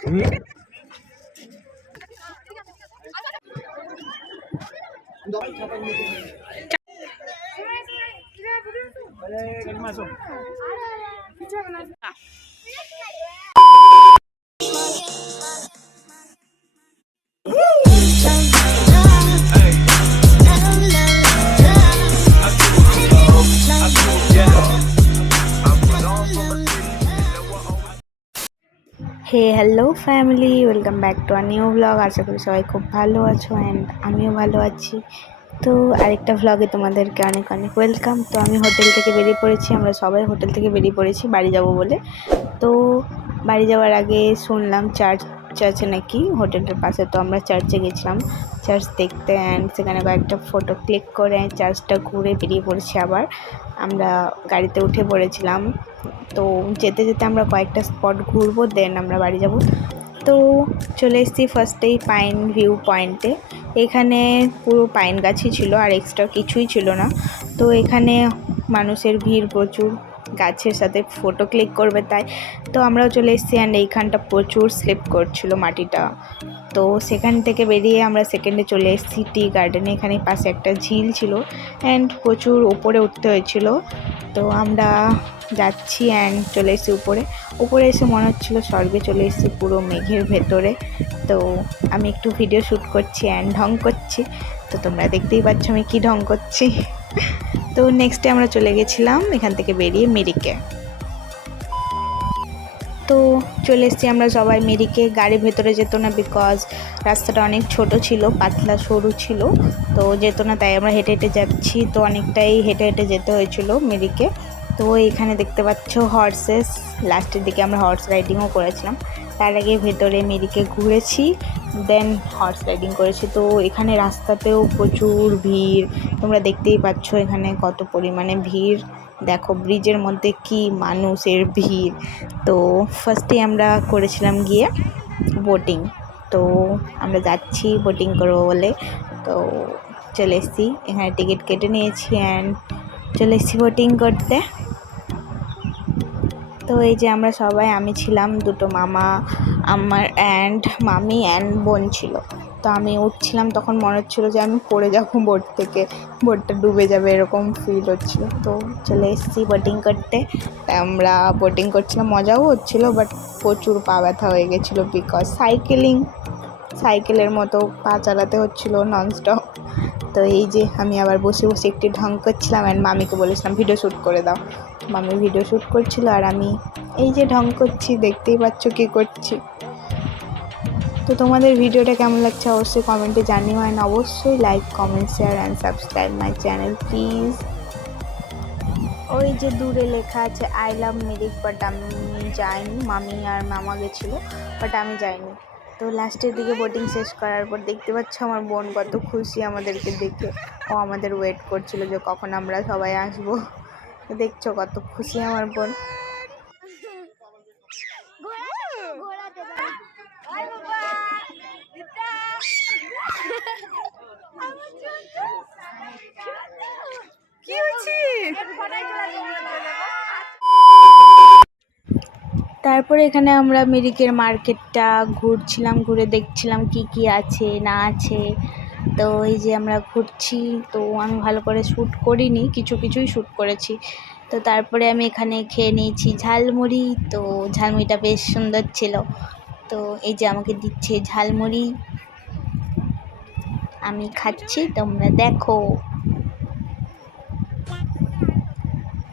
Hey hello family, welcome back to a new blog. আশা করি সবাই খুব ভালো আছো অ্যান্ড আমিও ভালো আছি। তো আরেকটা ভ্লগে তোমাদেরকে অনেক অনেক ওয়েলকাম। তো আমি হোটেল থেকে বেরিয়ে পড়েছি, আমরা সবাই হোটেল থেকে বেরিয়ে পড়েছি বাড়ি যাব বলে। তো বাড়ি যাওয়ার আগে শুনলাম চার্চ আছে নাকি হোটেলের পাশে, তো আমরা চার্চে গেছিলাম চার্চ দেখতে অ্যান্ড সেখানে কয়েকটা ফটো ক্লিক করে চার্চটা ঘুরে বেরিয়ে পড়েছি। আবার আমরা গাড়িতে উঠে পড়েছিলাম। তো যেতে যেতে আমরা কয়েকটা স্পট ঘুরবো, দেন আমরা বাড়ি যাব। তো চলে এসেছি ফার্স্টেই পাইন ভিউ পয়েন্টে। এখানে পুরো পাইন গাছই ছিল আর এক্সট্রা কিছুই ছিল না। তো এখানে মানুষের ভিড় প্রচুর, গাছের সাথে ফটো ক্লিক করবে তাই। তো আমরাও চলে এসেছি অ্যান্ড এইখানটা প্রচুর স্লিপ করছিল মাটিটা। তো সেখান থেকে বেরিয়ে আমরা সেকেন্ডে চলে এসেছি টি গার্ডেনে। এখানে পাশে একটা ঝিল ছিল অ্যান্ড প্রচুর উপরে উঠতে হয়েছিল। তো আমরা যাচ্ছি অ্যান্ড চলে এসেছি উপরে এসে মনে হচ্ছিলো স্বর্গে চলে এসেছি, পুরো মেঘের ভেতরে। তো আমি একটু ভিডিও শ্যুট করছি অ্যান্ড ঢং করছি, তো তোমরা দেখতেই পাচ্ছ আমি কী ঢং করছি। তো নেক্সটে আমরা চলে গেছিলাম এখান থেকে বেরিয়ে মিরিকে। তো চলে এসেছি আমরা সবাই মিরিকে। গাড়ির ভেতরে যেত না, বিকজ রাস্তাটা অনেক ছোট ছিল, পাতলা সরু ছিল, তো যেত না, তাই আমরা হেঁটে হেঁটে যাচ্ছি। তো অনেকটাই হেঁটে হেঁটে যেতে হয়েছিল মিরিকে। তো এখানে দেখতে পাচ্ছ হর্সেস, লাস্টের দিকে আমরা হর্স রাইডিংও করেছিলাম। তার আগে ভেতরে মিরিকে ঘুরেছি, দেন হর্স রাইডিং করেছি। তো এখানে রাস্তাতেও প্রচুর ভিড়, তোমরা দেখতেই পাচ্ছ এখানে কত পরিমাণে ভিড়। দেখো ব্রিজের মধ্যে কি মানুষের ভিড়। তো ফার্স্টে আমরা করেছিলাম গিয়ে বোটিং। তো আমরা যাচ্ছি বোটিং করবো বলে, তো চলে এসেছি এখানে, টিকিট কেটে নিয়েছি অ্যান্ড চলে এসেছি বোটিং করতে। তো এই যে আমরা সবাই, আমি ছিলাম, দুটো মামা আমার অ্যান্ড মামি অ্যান্ড বোন ছিল। তো আমি উঠছিলাম, তখন মনে হচ্ছিলো যে আমি পড়ে যাবো বোট থেকে, বোটটা ডুবে যাবে এরকম ফিল হচ্ছিলো। তো চলে এসেছি বোটিং করতে। আমরা বোটিং করছিলাম, মজাও হচ্ছিলো, বাট প্রচুর পা ব্যথা হয়ে গেছিলো, বিকজ সাইকেলের মতো পা চালাতে হচ্ছিলো ননস্টপ। তো এই যে আমি আবার বসে বসে একটু ঢং করছিলাম অ্যান্ড মামিকে বলেছিলাম ভিডিও শ্যুট করে দাও। মামি ভিডিও শ্যুট করছিল আর আমি এই যে ঢং করছি, দেখতেই পাচ্ছ কী করছি। তো তোমাদের ভিডিওটা কেমন লাগছে অবশ্যই কমেন্টে জানিও অ্যান্ড অবশ্যই like, comment, share and subscribe my channel please. ওই যে দূরে লেখা আছে আই লাভ মিরিক, বাট আমি যাইনি, মামি আর মামা গেছিলো, বাট আমি যাইনি। তো লাস্টের দিকে বোটিং শেষ করার পর দেখতে পাচ্ছ আমার বোন কত খুশি আমাদেরকে দেখে, ও আমাদের ওয়েট করছিল যে কখন আমরা সবাই আসবো। দেখছো কত খুশি আমার বোন। তারপরে এখানে আমরা মিরিকের মার্কেটটা ঘুরছিলাম, ঘুরে দেখছিলাম কি কি আছে না আছে। তো এই যে আমরা ঘুরছি, তো আমি ভালো করে শ্যুট করিনি, কিছুই শ্যুট করেছি। তো তারপরে আমি এখানে খেয়ে নিয়েছি ঝালমুড়ি। তো ঝালমুড়িটা বেশ সুন্দর ছিল। তো এই যে আমাকে দিচ্ছে ঝালমুড়ি, আমি খাচ্ছি, তোমরা দেখো।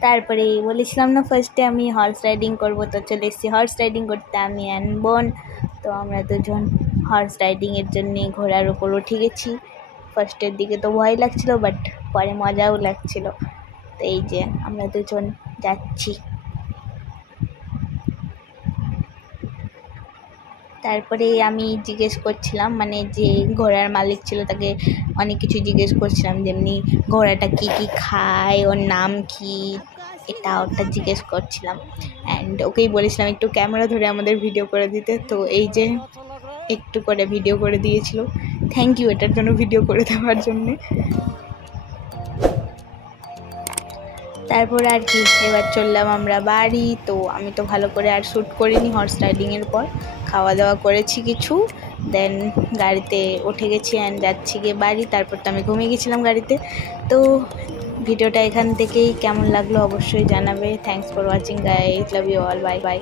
তারপরে বলেছিলাম না ফার্স্টে আমি হর্স রাইডিং করবো, তো চলে এসেছি হর্স রাইডিং করতে আমি অ্যান্ড বোন। তো আমরা দুজন হর্স রাইডিংয়ের জন্যে ঘোড়ার উপর উঠে গেছি। ফার্স্টের দিকে তো ভয় লাগছিলো, বাট পরে মজাও লাগছিলো। তো এই যে আমরা দুজন যাচ্ছি। তারপরে আমি জিজ্ঞেস করছিলাম, মানে যে ঘোড়ার মালিক ছিল তাকে অনেক কিছু জিজ্ঞেস করছিলাম, যেমনি ঘোড়াটা কী কী খায়, ওর নাম কি, এটা ওটা জিজ্ঞেস করছিলাম অ্যান্ড ওকেই বলেছিলাম একটু ক্যামেরা ধরে আমাদের ভিডিও করে দিতে। তো এই যে একটু করে ভিডিও করে দিয়েছিল, থ্যাংক ইউ এটার জন্য, ভিডিও করে দেওয়ার জন্যে। তারপর আর কি এবার চললাম আমরা বাড়ি। তো আমি তো ভালো করে আর শ্যুট করিনি হর্স রাইডিংয়ের পর, খাওয়া দাওয়া করেছি কিছু, দেন গাড়িতে উঠে গেছি অ্যান্ড যাচ্ছি গিয়ে বাড়ি। তারপর তো আমি ঘুমিয়ে গেছিলাম গাড়িতে। তো ভিডিওটা এখান থেকেই কেমন লাগলো অবশ্যই জানাবে। Thanks for watching guys, love you all, bye by.